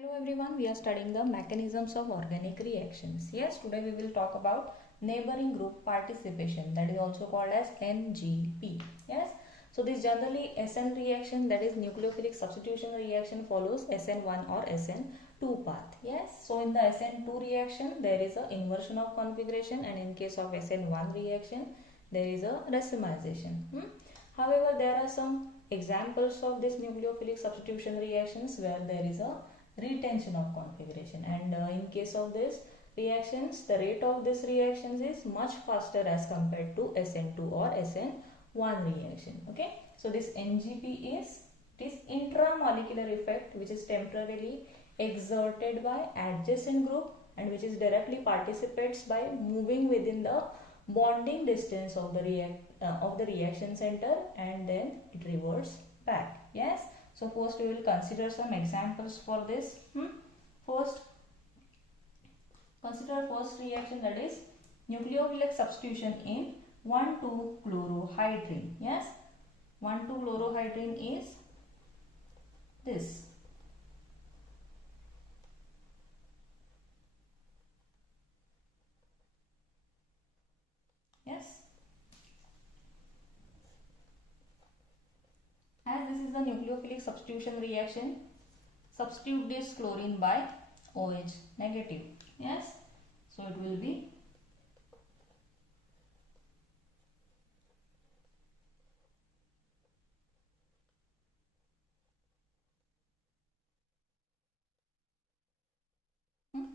Hello everyone, we are studying the mechanisms of organic reactions. Yes, today we will talk about neighboring group participation, that is also called as NGP. Yes, so this generally SN reaction, that is nucleophilic substitution reaction, follows SN1 or SN2 path. Yes, so in the SN2 reaction there is a inversion of configuration, and in case of SN1 reaction there is a racemization. However, there are some examples of this nucleophilic substitution reactions where there is a retention of configuration, and in case of this reactions, the rate of this reactions is much faster as compared to SN2 or SN1 reaction. Okay, so this NGP is this intramolecular effect which is temporarily exerted by adjacent group and which is directly participates by moving within the bonding distance of the reaction center, and then it reverts back. Yes, so first we will consider some examples for this. First, consider first reaction, that is nucleophilic substitution in 1,2-chlorohydrin. Yes, 1,2-chlorohydrin is this. Yes, as this is the nucleophilic substitution reaction, substitute this chlorine by OH negative. Yes, so it will be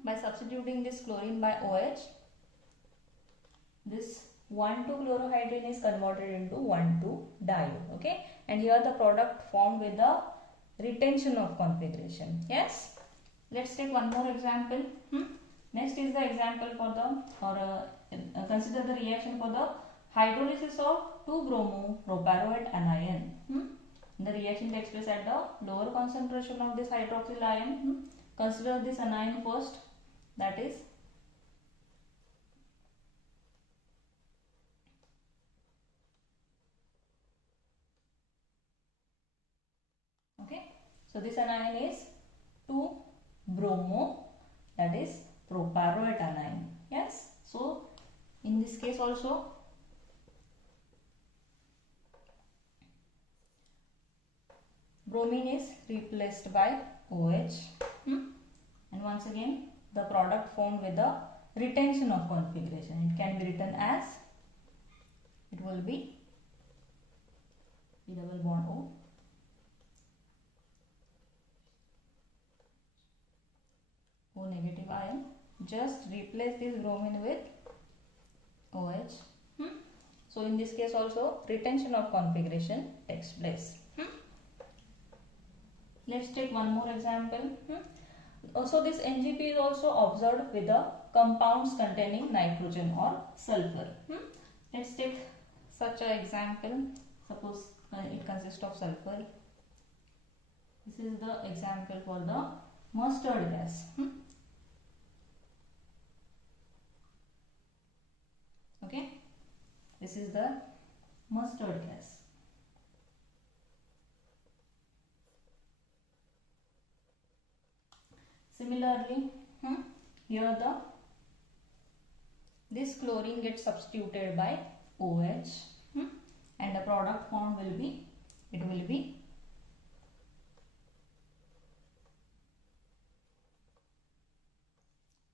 by substituting this chlorine by OH, this 1,2-chlorohydrin is converted into 1,2-diol. Okay, and here the product formed with the retention of configuration. Yes, let's take one more example. Next is the example for the consider the reaction for the hydrolysis of 2-bromo-proparoate anion. The reaction takes place at the lower concentration of this hydroxyl ion. Consider this anion first, that is okay. So this anion is 2-bromo, that is proparoate anion. Yes, so in this case also bromine is replaced by OH, and once again the product formed with the retention of configuration. It can be written as, it will be P double bond O negative ion. Just replace this bromine with OH. So in this case also retention of configuration takes place. Let's take one more example. Also this NGP is also observed with the compounds containing nitrogen or sulfur. Let's take such an example. Suppose it consists of sulfur. This is the example for the mustard gas. Okay, this is the mustard gas. Similarly, here this chlorine gets substituted by OH, and the product formed will be, it will be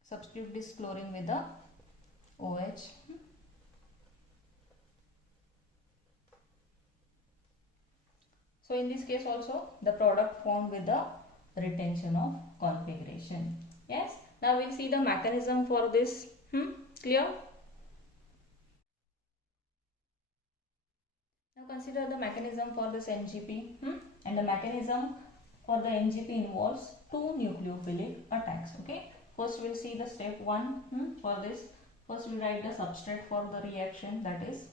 substitute this chlorine with the OH. So in this case also the product formed with the retention of configuration. Yes, now we'll see the mechanism for this. Clear? Now consider the mechanism for this NGP, and the mechanism for the NGP involves two nucleophilic attacks. Okay, first we'll see the step 1. For this, first we write the substrate for the reaction, that is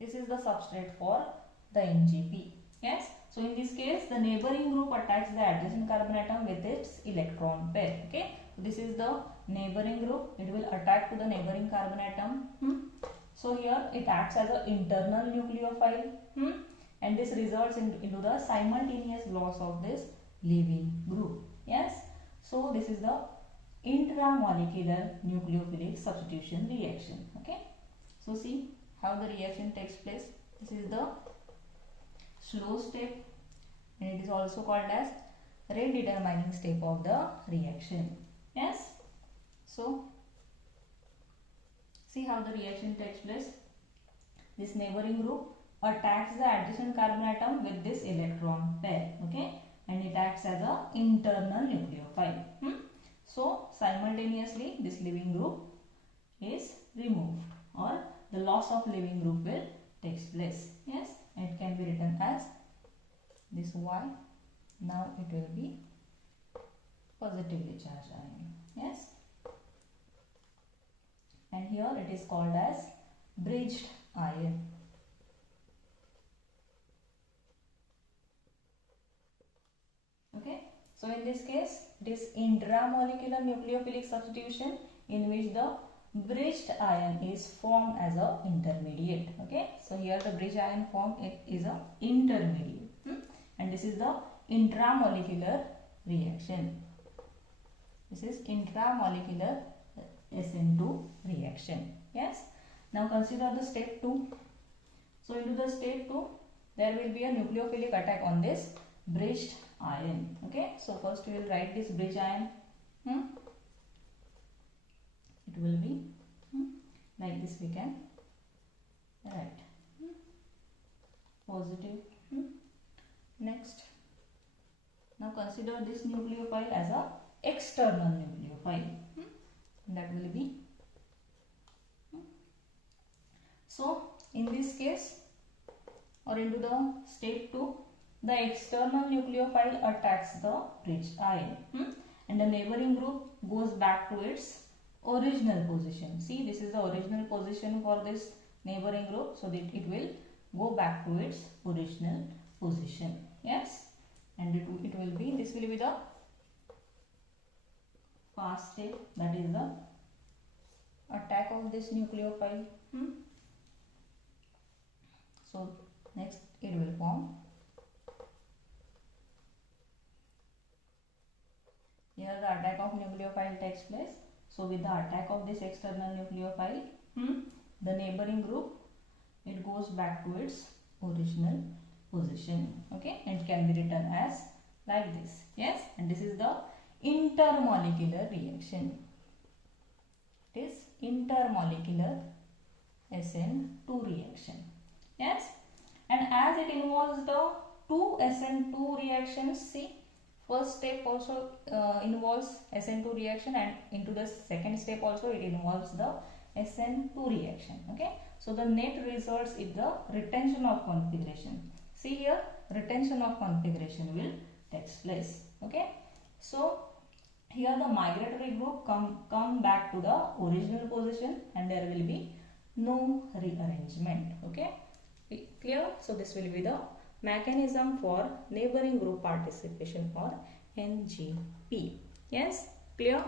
this is the substrate for the NGP. Yes, so in this case the neighboring group attacks the adjacent carbon atom with its electron pair. Okay, so this is the neighboring group, it will attack to the neighboring carbon atom. So here it acts as an internal nucleophile, and this results into the simultaneous loss of this leaving group. Yes, so this is the intramolecular nucleophilic substitution reaction. Okay, so see how the reaction takes place. This is the slow step, and it is also called as rate determining step of the reaction. Yes, so see how the reaction takes place. This neighboring group attacks the adjacent carbon atom with this electron pair. Okay, and it acts as a internal nucleophile. So simultaneously this leaving group is removed, or the loss of leaving group will takes place. Yes, it can be written as this Y. Now it will be positively charged ion. Yes, and here it is called as bridged ion. Okay, so in this case it is intramolecular nucleophilic substitution in which the bridged ion is formed as a intermediate. Okay, so here the bridged ion form is a intermediate, and this is the intramolecular reaction. This is intramolecular SN2 reaction. Yes, now consider the step 2. So into the step 2 there will be a nucleophilic attack on this bridged ion. Okay, so first we will write this bridge ion. It will be like this. We can write positive. Next, now consider this nucleophile as a external nucleophile. That will be so in this case, or into the step 2, the external nucleophile attacks the bridge ion, and the neighboring group goes back to its original position. See, this is the original position for this neighboring group, so that it will go back to its original position. Yes, and it will be, this will be the fast step, that is the attack of this nucleophile. So next it will form. Here the attack of nucleophile takes place. So with the attack of this external nucleophile, the neighboring group, it goes back to its original position. Okay, and it can be written as like this. Yes, and this is the intermolecular reaction. It is intermolecular SN2 reaction. Yes, and as it involves the two SN2 reactions, see, first step also involves SN2 reaction, and into the second step also it involves the SN2 reaction. Okay, so the net results is the retention of configuration. See here, retention of configuration will take place. Okay, so here the migratory group come back to the original position, and there will be no rearrangement. Okay, clear? So this will be the mechanism for neighboring group participation, or NGP. Yes, clear?